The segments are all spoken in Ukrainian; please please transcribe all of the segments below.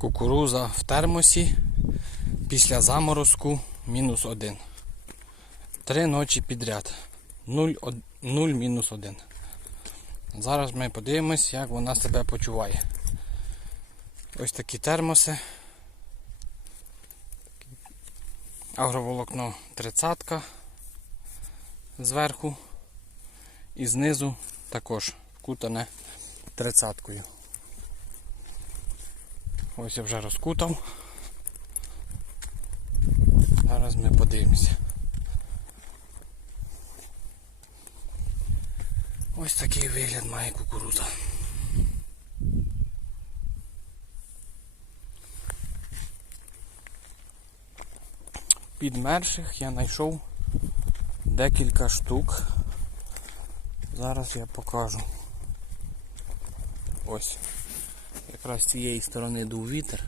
Кукуруза в термосі після заморозку мінус один. Три ночі підряд. 0, 0 мінус 1. Зараз ми подивимось, як вона себе почуває. Ось такі термоси. Агроволокно 30 зверху і знизу також вкутане 30-кою. Ось я вже розкутав. Зараз ми подивимося. Ось такий вигляд має кукурудза. Підмерших я знайшов декілька штук. Зараз я покажу. Ось. Якраз з цієї сторони дув вітер.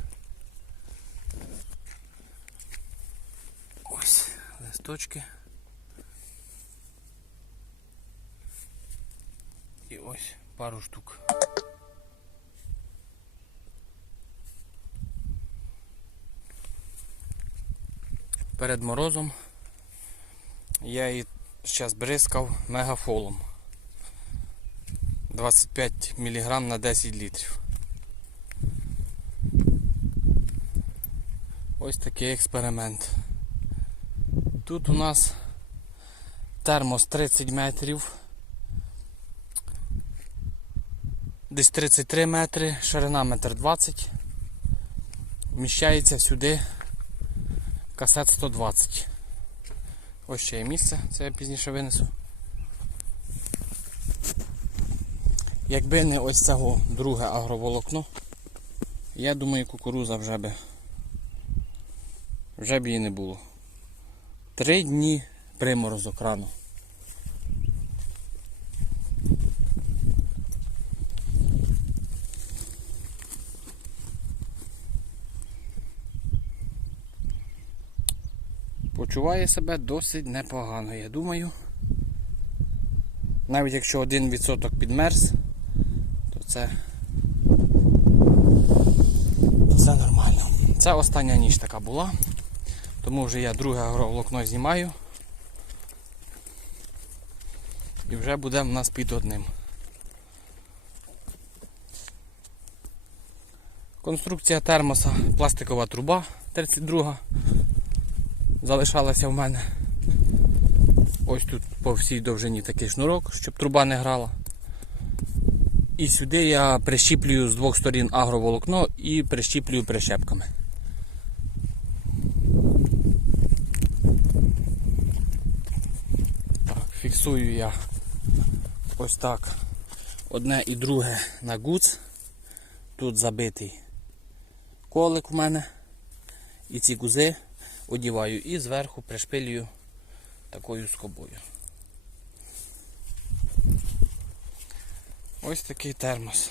Ось листочки. І ось пару штук. Перед морозом я її зараз бризкав мегафолом. 25 мг на 10 літрів. Ось такий експеримент. Тут у нас термос 30 метрів. Десь 33 метри, ширина 1,20 м. Вміщається сюди касет 120. Ось ще є місце, це я пізніше винесу. Якби не ось цього друге агроволокно, я думаю, кукуруза вже би вже б її не було. Три дні приморозок рано. Почуває себе досить непогано, я думаю. Навіть якщо один відсоток підмерз, то це, то це нормально. Це остання ніч така була, тому вже я друге агроволокно знімаю. І вже буде в нас під одним. Конструкція термоса, пластикова труба 32 залишалася в мене. Ось тут по всій довжині такий шнурок, щоб труба не грала. І сюди я прищіплюю з двох сторін агроволокно і прищіплюю прищепками. Так, фіксую я ось так одне і друге на гуц. Тут забитий колик у мене. І ці гузи одіваю і зверху пришпилюю такою скобою. Ось такий термос.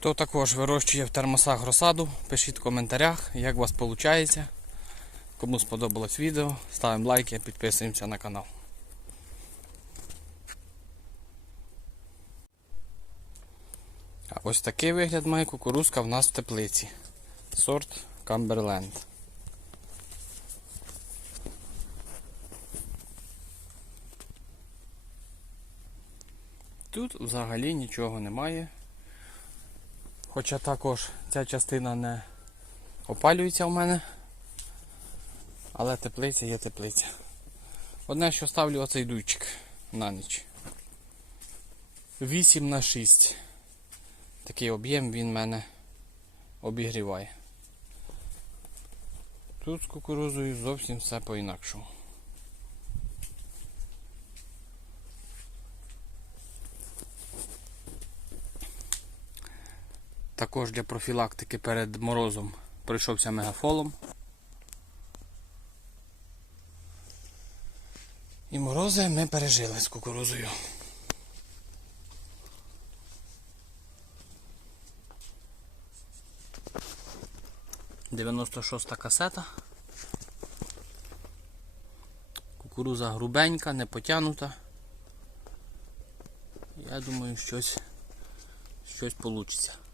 Хто також вирощує в термосах розсаду, пишіть в коментарях, як у вас виходить. Кому сподобалось відео, ставимо лайки, підписуємося на канал. А ось такий вигляд має кукурузка в нас в теплиці. Сорт Камберленд. Тут взагалі нічого немає. Хоча також ця частина не опалюється в мене. Але теплиця є теплиця. Одне, що ставлю оцей дуйчик на ніч. 8 на 6 такий об'єм він мене обігріває. Тут з кукурузою зовсім все по-інакшому. Також для профілактики перед морозом пройшовся мегафолом. І морози ми пережили з кукурузою. Дев'яносто шоста касета. Кукуруза грубенька, не потягнута. Я думаю, щось, щось вийде.